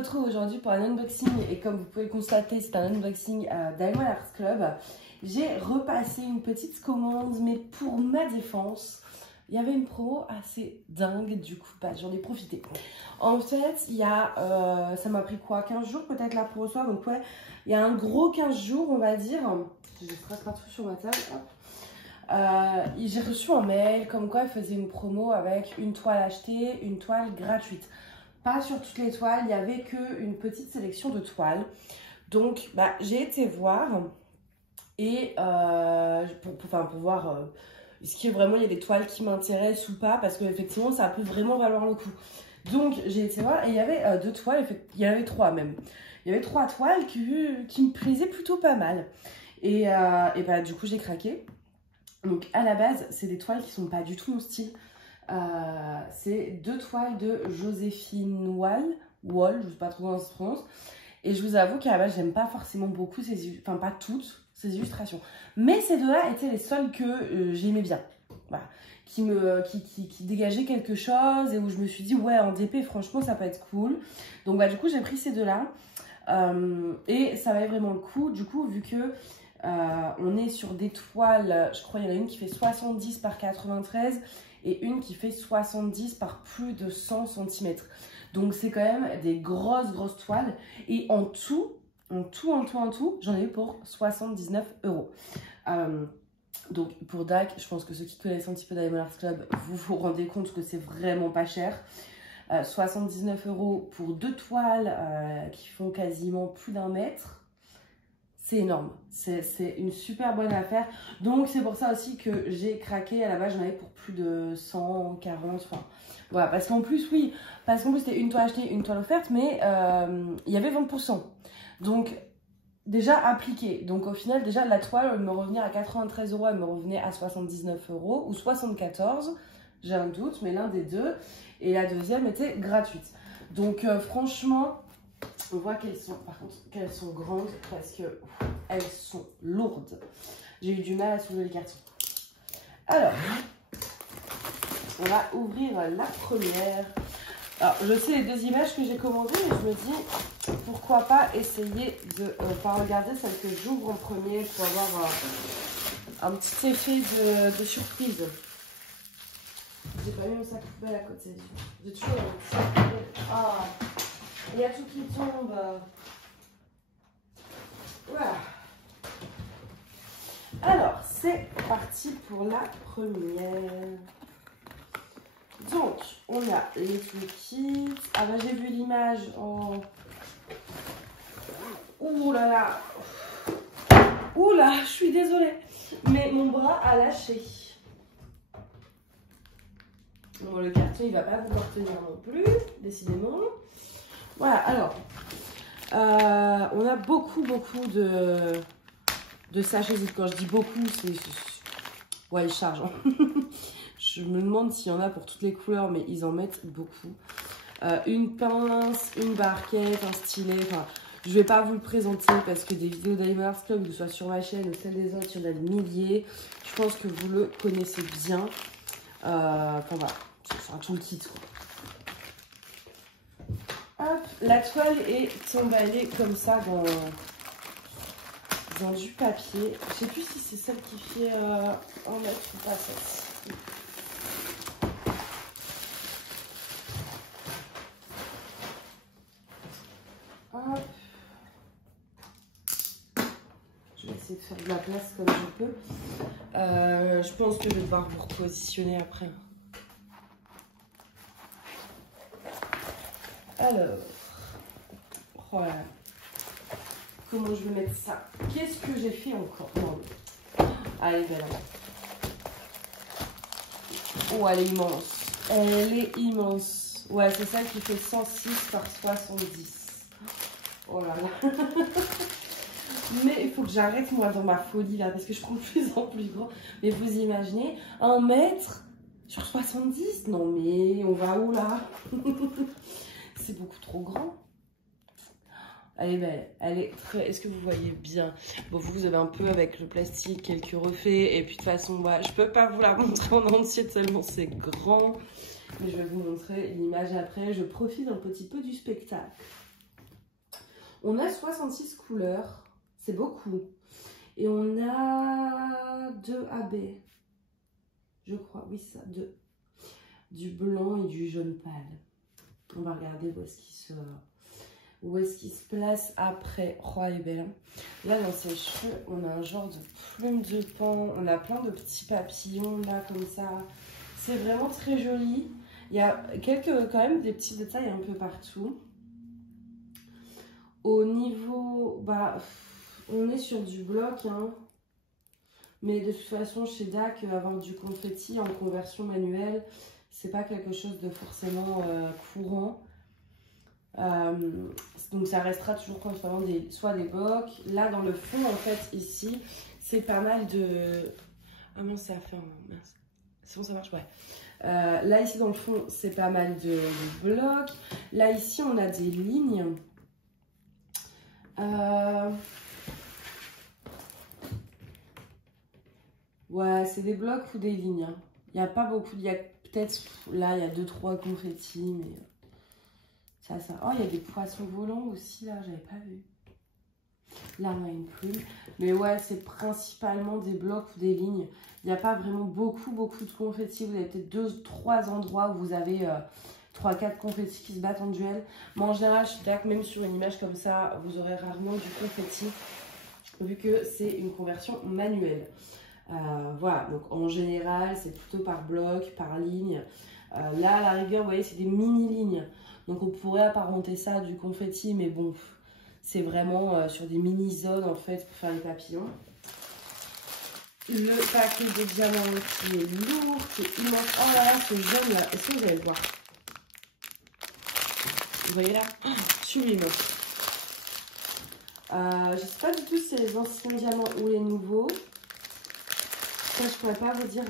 retrouve aujourd'hui pour un unboxing et comme vous pouvez le constater, c'est un unboxing Diamond Art Club. J'ai repassé une petite commande, mais pour ma défense, il y avait une promo assez dingue, du coup j'en ai profité. En fait, il y a, ça m'a pris quoi, 15 jours peut-être la promo soit, donc ouais, il y a un gros 15 jours on va dire. Je trace partout sur ma table, hop. J'ai reçu un mail comme quoi il faisait une promo avec une toile achetée, une toile gratuite. Pas sur toutes les toiles, il n'y avait qu'une petite sélection de toiles. Donc j'ai été voir et pour voir est-ce qu'il vraiment il y a des toiles qui m'intéressent ou pas, parce qu'effectivement ça peut vraiment valoir le coup. Donc j'ai été voir et il y avait deux toiles, il y en avait trois même. Il y avait trois toiles qui me plaisaient plutôt pas mal. Et du coup j'ai craqué. Donc à la base c'est des toiles qui sont pas du tout mon style. C'est deux toiles de Joséphine Wall, je sais pas trop comment ça se prononce. Et je vous avoue qu'à la base j'aime pas forcément beaucoup enfin pas toutes ces illustrations. Mais ces deux-là étaient les seules que j'aimais bien. Voilà. Qui dégageaient quelque chose et où je me suis dit ouais en DP franchement ça peut être cool. Donc du coup j'ai pris ces deux-là. Et ça valait vraiment le coup. Du coup vu que on est sur des toiles, je crois qu'il y en a une qui fait 70 par 93 et une qui fait 70 par plus de 100 cm. Donc c'est quand même des grosses toiles. Et en tout, j'en ai eu pour 79 €. Donc pour DAC, je pense que ceux qui connaissent un petit peu Diamond Art Club, vous vous rendez compte que c'est vraiment pas cher. 79 € pour deux toiles qui font quasiment plus d'1 mètre. C'est énorme, c'est une super bonne affaire. Donc c'est pour ça aussi que j'ai craqué. À la base j'en avais pour plus de 140, enfin voilà, parce qu'en plus c'était une toile achetée, une toile offerte, mais il y avait 20%. Donc déjà appliqué. Donc au final déjà la toile elle me revenait à 93 €, elle me revenait à 79 € ou 74, j'ai un doute, mais l'un des deux. Et la deuxième était gratuite. Donc franchement, on voit qu'elles sont, par contre, qu'elles sont grandes parce que elles sont lourdes. J'ai eu du mal à soulever le carton. Alors, on va ouvrir la première. Alors, je sais les deux images que j'ai commandées, mais je me dis, pourquoi pas essayer de pas regarder celle que j'ouvre en premier pour avoir un petit effet de surprise. J'ai pas mis mon sac poubelle à côté. J'ai toujours un sac poubelle. Ah, il y a tout qui tombe. Voilà. Alors, c'est parti pour la première. Donc, on a les kits. Ah bah j'ai vu l'image en... Ouh là là. Ouh là, je suis désolée. Mais mon bras a lâché. Bon, le carton, il va pas vouloir tenir non plus, décidément. Voilà, alors, on a beaucoup de sachets. Quand je dis beaucoup, c'est... Ouais, ils chargent. Hein. Je me demande s'il y en a pour toutes les couleurs, mais ils en mettent beaucoup. Une pince, une barquette, un stylet. Enfin, je vais pas vous le présenter parce que des vidéos Diamond Art Club, que ce soit sur ma chaîne ou celle des autres, il y en a des milliers. Je pense que vous le connaissez bien. Enfin voilà, c'est un tout le kit quoi. Hop, la toile est emballée comme ça dans du papier. Je sais plus si c'est celle qui fait 1 mètre ou pas celle-ci. Hop. Je vais essayer de faire de la place comme je peux. Je pense que je vais devoir vous repositionner après. Alors, voilà. Comment je vais mettre ça? Qu'est-ce que j'ai fait encore? Non. Ah, elle est belle. Oh, elle est immense. Elle est immense. Ouais, c'est celle qui fait 106 par 70. Oh là là. Mais il faut que j'arrête moi dans ma folie là, parce que je prends de plus en plus grand. Mais vous imaginez, 1 mètre sur 70? Non mais on va où là? C'est beaucoup trop grand. Elle est belle, elle est très... Est-ce que vous voyez bien? Bon, vous avez un peu avec le plastique, quelques reflets. Et puis de toute façon, bah, je peux pas vous la montrer en entier tellement c'est grand. Mais je vais vous montrer l'image après. Je profite un petit peu du spectacle. On a 66 couleurs, c'est beaucoup. Et on a 2 AB, je crois, oui ça, 2. Du blanc et du jaune pâle. On va regarder où est-ce qu'il se place après. Oh, elle est belle. Là, dans ses cheveux, on a un genre de plume de pan. On a plein de petits papillons là, comme ça. C'est vraiment très joli. Il y a quand même des petits détails un peu partout. Au niveau, bah, on est sur du bloc, hein. Mais de toute façon, chez DAC, avoir du confetti en conversion manuelle, c'est pas quelque chose de forcément courant. Donc ça restera toujours principalement soit des blocs. Là, dans le fond, en fait, ici, c'est pas mal de... Ah mince, ça a fait un... Mince. C'est bon, ça marche, ouais. Là, ici, dans le fond, c'est pas mal de blocs. Là, ici, on a des lignes. Ouais, c'est des blocs ou des lignes. Il n'y a pas beaucoup. Il y a peut-être, là, il y a 2-3 confettis, mais ça. Oh, il y a des poissons volants aussi, là, j'avais pas vu. Là, on a une plume. Mais ouais, c'est principalement des blocs ou des lignes. Il n'y a pas vraiment beaucoup de confettis. Vous avez peut-être 2-3 endroits où vous avez 3-4 confettis qui se battent en duel. Mais en général, je suis d'accord, même sur une image comme ça, vous aurez rarement du confetti, vu que c'est une conversion manuelle. Voilà, donc en général, c'est plutôt par bloc, par ligne. Là, à la rigueur, vous voyez, c'est des mini-lignes. Donc, on pourrait apparenter ça à du confetti, mais bon, c'est vraiment sur des mini-zones, en fait, pour faire les papillons. Le paquet de diamants qui est lourd, qui est immense. Oh là là, ce jaune-là, est-ce que vous allez le voir? Vous voyez là? Sublime. Je ne sais pas du tout si c'est les anciens diamants ou les nouveaux. Ça, je ne pourrais pas vous dire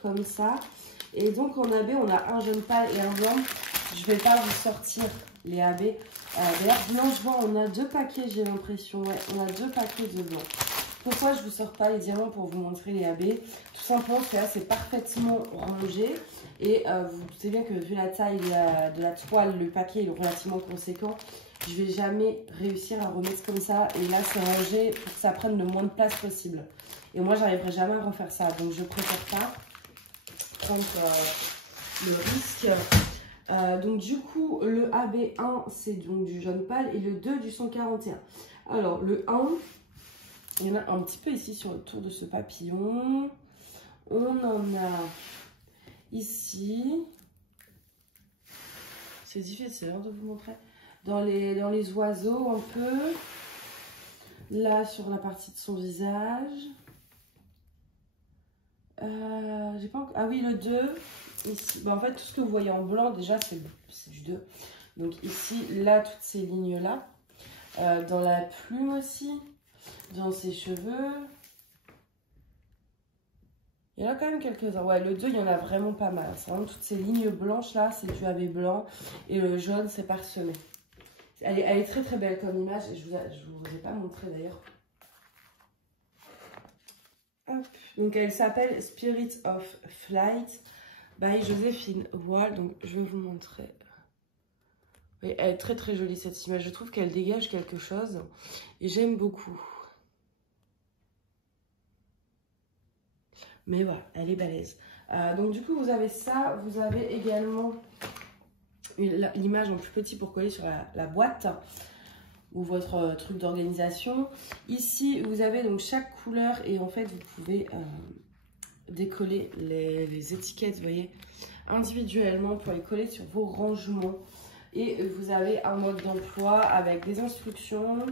comme ça. Et donc, en AB, on a un jaune pâle et un blanc. Je ne vais pas vous sortir les AB. D'ailleurs, blanc, je vois, on a 2 paquets, j'ai l'impression. Ouais, on a 2 paquets de blanc. Pourquoi je ne vous sors pas les diamants pour vous montrer les AB? Tout simplement, parce que là, c'est parfaitement rangé. Et vous vous doutez bien que vu la taille de la toile, le paquet est relativement conséquent. Je ne vais jamais réussir à remettre comme ça. Et là, c'est rangé pour que ça prenne le moins de place possible. Et moi, j'arriverai jamais à refaire ça. Donc, je préfère pas prendre le risque. Donc, du coup, le AB1, c'est donc du jaune pâle. Et le 2, du 141. Alors, le 1, il y en a un petit peu ici sur le tour de ce papillon. On en a ici. C'est difficile de vous montrer. Dans les oiseaux, un peu. Là, sur la partie de son visage. J'ai pas encore... Ah oui, le 2. Ici. Bah, en fait, tout ce que vous voyez en blanc, déjà, c'est du 2. Donc ici, là, toutes ces lignes-là. Dans la plume aussi. Dans ses cheveux. Il y en a quand même quelques-uns. Ouais, le 2, il y en a vraiment pas mal. C'est vraiment toutes ces lignes blanches-là, c'est du AB blanc. Et le jaune, c'est parsemé. Elle est très très belle comme image. Et je vous ai pas montré d'ailleurs. Donc elle s'appelle Spirit of Flight by Joséphine Wall. Donc je vais vous montrer. Oui, elle est très très jolie cette image. Je trouve qu'elle dégage quelque chose. Et j'aime beaucoup. Mais voilà, elle est balèze. Donc du coup, vous avez ça. Vous avez également l'image en plus petit pour coller sur la boîte ou votre truc d'organisation. Ici, vous avez donc chaque couleur et en fait, vous pouvez décoller les étiquettes, vous voyez, individuellement pour les coller sur vos rangements. Et vous avez un mode d'emploi avec des instructions,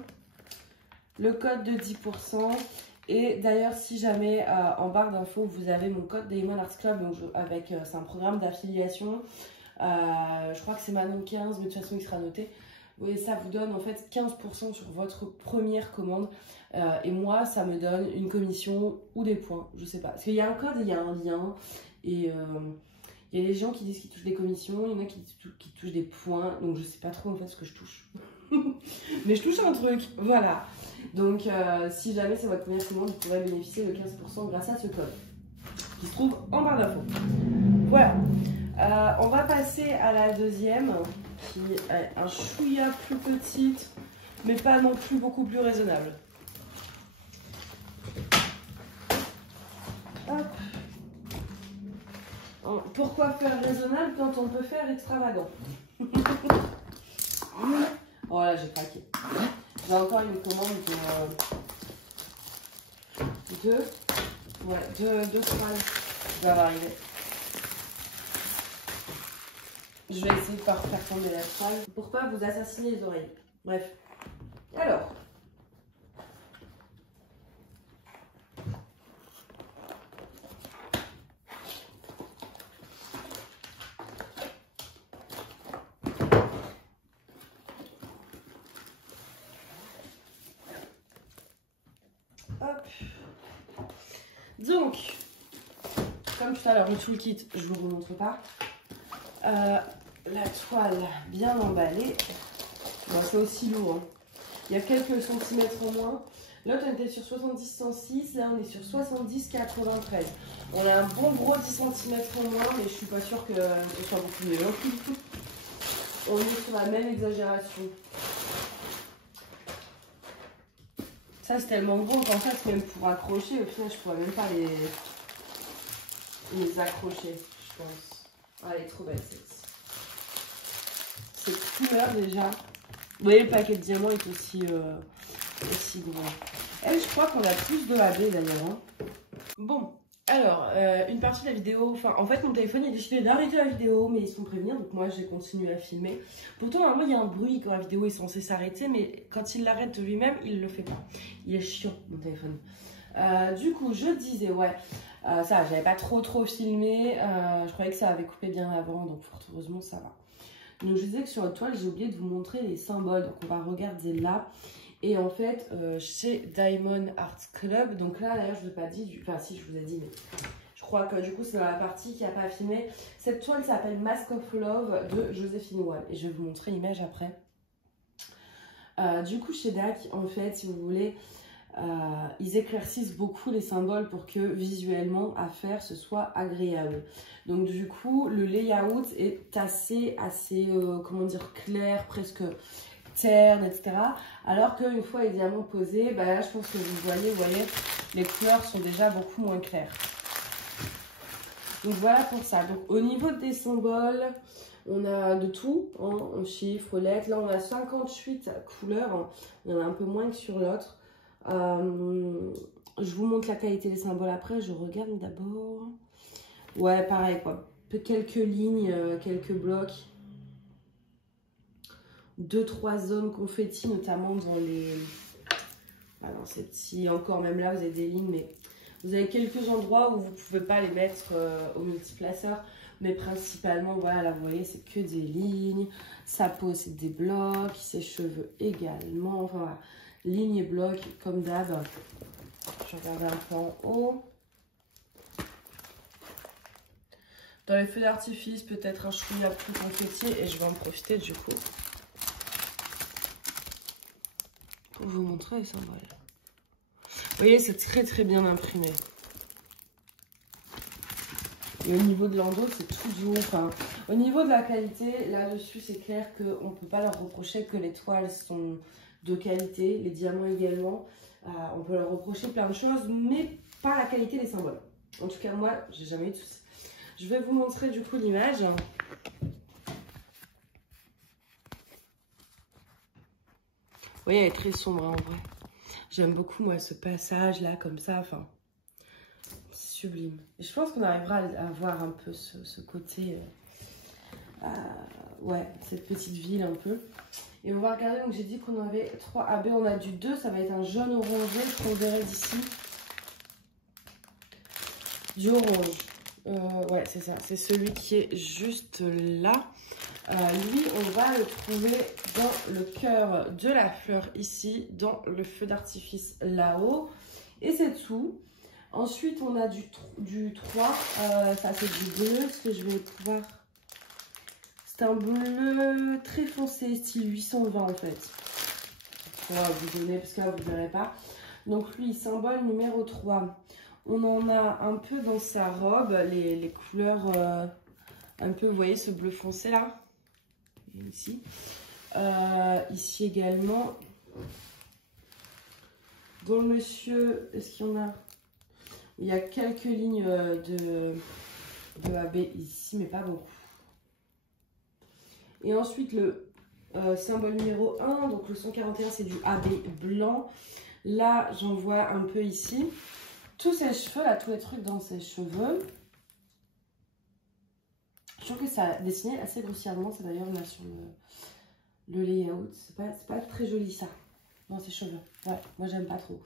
le code de 10%. Et d'ailleurs, si jamais en barre d'infos, vous avez mon code Diamond Art Club, donc c'est un programme d'affiliation. Je crois que c'est Manon 15, mais de toute façon, il sera noté. Et ça vous donne en fait 15% sur votre première commande. Et moi, ça me donne une commission ou des points, je sais pas. Parce qu'il y a un code et il y a un lien. Et il y a des gens qui disent qu'ils touchent des commissions, il y en a qui touchent des points. Donc je sais pas trop en fait ce que je touche. Mais je touche un truc, voilà. Donc si jamais c'est votre première commande, vous pourrez bénéficier de 15% grâce à ce code qui se trouve en barre d'infos. Voilà. On va passer à la deuxième qui est un chouïa plus petite. mais pas non plus beaucoup plus raisonnable. Hop. Pourquoi faire raisonnable quand on peut faire extravagant? Oh là, j'ai craqué. J'ai encore une commande de deux toiles. Ça va arriver. Je vais essayer de pas faire tomber la toile pour pas vous assassiner les oreilles. Bref. Alors. Hop. Donc, comme tout à l'heure, le toolkit, je vous remontre pas. La toile bien emballée. Bon, c'est aussi lourd. Hein. Il y a quelques centimètres en moins. L'autre, on était sur 70-106. Là, on est sur 70-93. On a un bon gros 10 cm en moins, mais je suis pas sûre que ce soit beaucoup mieux. On est sur la même exagération. Ça, c'est tellement gros qu'en fait, même pour accrocher, au final, je pourrais même pas les accrocher, je pense. Ah, elle est trop belle, cette couleur, déjà. Vous voyez, le paquet de diamants est aussi gros. Elle, je crois qu'on a plus de AB, d'ailleurs. Hein. Bon, alors, une partie de la vidéo... Enfin, en fait, mon téléphone, il a décidé d'arrêter la vidéo, mais ils sont prévenus, donc moi, j'ai continué à filmer. Pourtant, normalement, il y a un bruit quand la vidéo est censée s'arrêter, mais quand il l'arrête de lui-même, il ne le fait pas. Il est chiant, mon téléphone. Du coup, je disais, ouais, ça, j'avais pas trop filmé. Je croyais que ça avait coupé bien avant, donc fort heureusement, ça va. Donc, je disais que sur la toile, j'ai oublié de vous montrer les symboles. Donc, on va regarder là. Et en fait, chez Diamond Art Club, donc là, d'ailleurs, je ne vous ai pas dit, enfin, si, je vous ai dit, mais je crois que du coup, c'est dans la partie qui n'a pas filmé. Cette toile s'appelle Mask of Love de Joséphine Wall. Et je vais vous montrer l'image après. Du coup, chez DAC, en fait, si vous voulez, ils éclaircissent beaucoup les symboles pour que visuellement à faire ce soit agréable. Donc du coup le layout est assez comment dire, clair, presque terne, etc. Alors qu'une fois les diamants posés, bah là je pense que vous voyez, les couleurs sont déjà beaucoup moins claires. Donc voilà pour ça. Donc au niveau des symboles, on a de tout, hein, en chiffres, lettres. Là on a 58 couleurs, hein. On en a un peu moins que sur l'autre. Je vous montre la qualité des symboles après, je regarde d'abord. Ouais, pareil quoi. Quelques lignes, quelques blocs. 2-3 zones confetti, notamment dans les... Ah non, c'est petit, encore même là, vous avez des lignes, mais vous avez quelques endroits où vous ne pouvez pas les mettre au multiplaceur. Mais principalement, voilà, là, vous voyez, c'est que des lignes. Sa peau, c'est des blocs. Ses cheveux également. Enfin, voilà. Lignes et blocs, comme d'hab. Je regarde un peu en haut. Dans les feux d'artifice, peut-être un chouïa plus confetti. Et je vais en profiter, du coup, pour vous montrer les symboles. Vous voyez, c'est très bien imprimé. Et au niveau de l'endos, c'est toujours... Enfin, au niveau de la qualité, là-dessus, c'est clair qu'on ne peut pas leur reprocher que les toiles sont de qualité, les diamants également. On peut leur reprocher plein de choses, mais pas la qualité des symboles. En tout cas, moi, j'ai jamais eu de soucis. Je vais vous montrer du coup l'image. Vous voyez, elle est très sombre, hein, en vrai. J'aime beaucoup, moi, ce passage-là, comme ça, enfin... Sublime. Et je pense qu'on arrivera à voir un peu ce côté, ouais, cette petite ville un peu. Et on va regarder, donc j'ai dit qu'on avait 3 AB, on a du 2, ça va être un jaune orangé, ce qu'on verrait d'ici. Du orange, ouais c'est ça, c'est celui qui est juste là. Lui, on va le trouver dans le cœur de la fleur ici, dans le feu d'artifice là-haut. Et c'est tout. Ensuite, on a du 3, ça c'est du bleu, ce que je vais pouvoir... C'est un bleu très foncé, style 820 en fait. On va vous donner, parce que là vous ne verrez pas. Donc lui, symbole numéro 3. On en a un peu dans sa robe, les couleurs un peu, vous voyez ce bleu foncé là. Ici. Ici également. Dans le monsieur, est-ce qu'il y en a? Il y a quelques lignes de AB ici, mais pas beaucoup. Et ensuite, le symbole numéro 1, donc le 141, c'est du AB blanc. Là, j'en vois un peu ici. Tous ces cheveux, là, tous les trucs dans ses cheveux. Je trouve que ça a dessiné assez grossièrement. C'est d'ailleurs là sur le layout. C'est pas très joli, ça, dans ses cheveux. Ouais, moi, j'aime pas trop.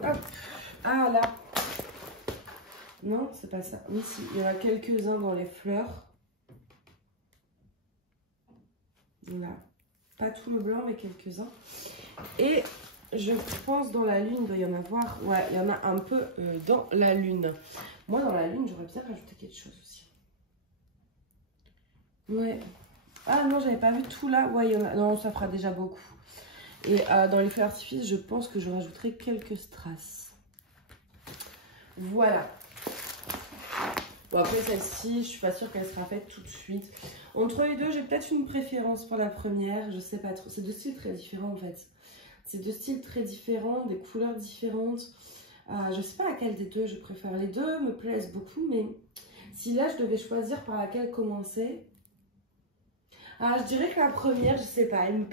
Hop. Ah, là. Non, c'est pas ça. Oui, si. Il y en a quelques-uns dans les fleurs. Là. Pas tout le blanc, mais quelques-uns. Et je pense dans la lune, il doit y en avoir. Ouais, il y en a un peu dans la lune. Moi, dans la lune, j'aurais bien rajouté quelque chose aussi. Ouais. Ah non, j'avais pas vu tout là. Ouais, il y en a. Non, ça fera déjà beaucoup. Et dans les feux d'artifice, je pense que je rajouterai quelques strass. Voilà. Bon, après celle-ci, je suis pas sûre qu'elle sera faite tout de suite. Entre les deux, j'ai peut-être une préférence pour la première. Je sais pas trop. C'est deux styles très différents en fait. C'est deux styles très différents, des couleurs différentes. Je sais pas laquelle des deux je préfère. Les deux me plaisent beaucoup, mais si là je devais choisir par laquelle commencer, je dirais que la première, je sais pas, elle me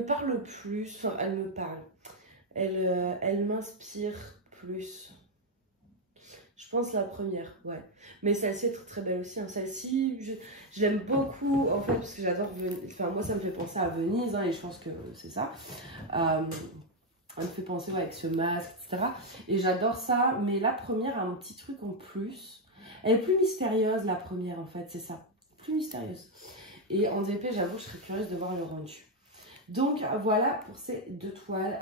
parle plus. Enfin, elle me parle. Elle m'inspire plus. Je pense la première, ouais. Mais celle-ci est très, très belle aussi. Hein. Celle-ci, je l'aime beaucoup, en fait, parce que j'adore Venise. Enfin, moi, ça me fait penser à Venise, hein, et je pense que c'est ça. Elle me fait penser avec ce masque, etc. Et j'adore ça. Mais la première a un petit truc en plus. Elle est plus mystérieuse, la première, en fait, c'est ça. Plus mystérieuse. Et en DP, j'avoue, je serais curieuse de voir le rendu. Donc, voilà pour ces deux toiles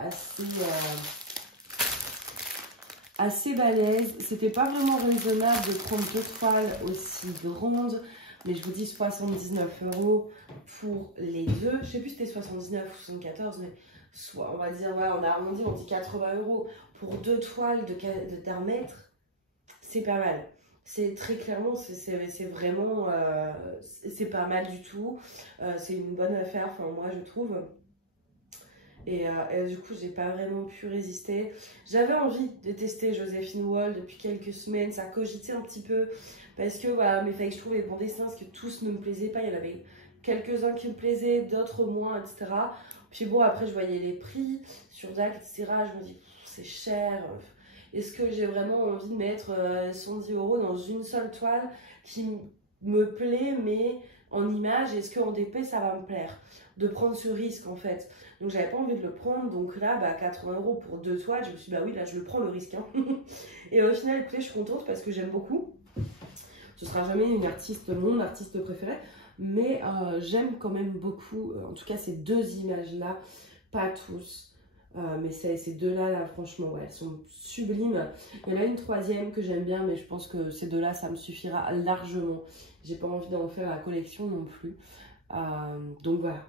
assez balèze. C'était pas vraiment raisonnable de prendre deux toiles aussi grandes, mais je vous dis 79 € pour les deux. Je sais plus si c'était 79 ou 74, mais soit on va dire, voilà, on a arrondi, on dit 80 € pour deux toiles d'un mètre. C'est pas mal. C'est très clairement, c'est vraiment, c'est pas mal du tout. C'est une bonne affaire, enfin moi je trouve. Et du coup, j'ai pas vraiment pu résister. J'avais envie de tester Joséphine Wall depuis quelques semaines. Ça cogitait un petit peu. Parce que voilà, mais fallait que je trouve les bons dessins. Parce que tous ne me plaisaient pas. Il y en avait quelques-uns qui me plaisaient, d'autres moins, etc. Puis bon, après, je voyais les prix sur DAC, etc. Je me dis, c'est cher. Est-ce que j'ai vraiment envie de mettre 110 € dans une seule toile qui me plaît, mais en image, est-ce qu'en DP, ça va me plaire? De prendre ce risque, en fait. Donc j'avais pas envie de le prendre, donc là 80 € pour deux toiles, je me suis dit bah oui, là je le prends le risque, hein. Et au final, écoutez, je suis contente parce que j'aime beaucoup. Ce sera jamais une artiste, mon artiste préférée, mais j'aime quand même beaucoup, en tout cas ces deux images là, pas tous, mais ces deux là, franchement ouais, elles sont sublimes. Il y en a une troisième que j'aime bien, mais je pense que ces deux là ça me suffira largement. J'ai pas envie d'en faire la collection non plus, donc voilà.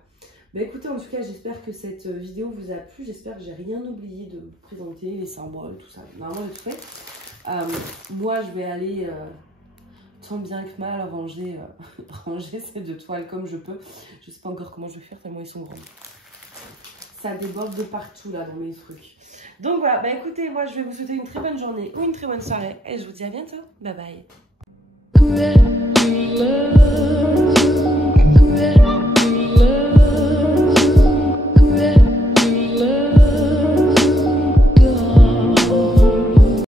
Bah écoutez, en tout cas, j'espère que cette vidéo vous a plu. J'espère que j'ai rien oublié de vous présenter, les symboles, tout ça. Normalement, j'ai tout fait. Moi, je vais aller, tant bien que mal, ranger ces deux toiles comme je peux. Je sais pas encore comment je vais faire, tellement ils sont grands. Ça déborde de partout, là, dans mes trucs. Donc voilà, bah écoutez, moi, je vais vous souhaiter une très bonne journée ou une très bonne soirée. Et je vous dis à bientôt. Bye bye.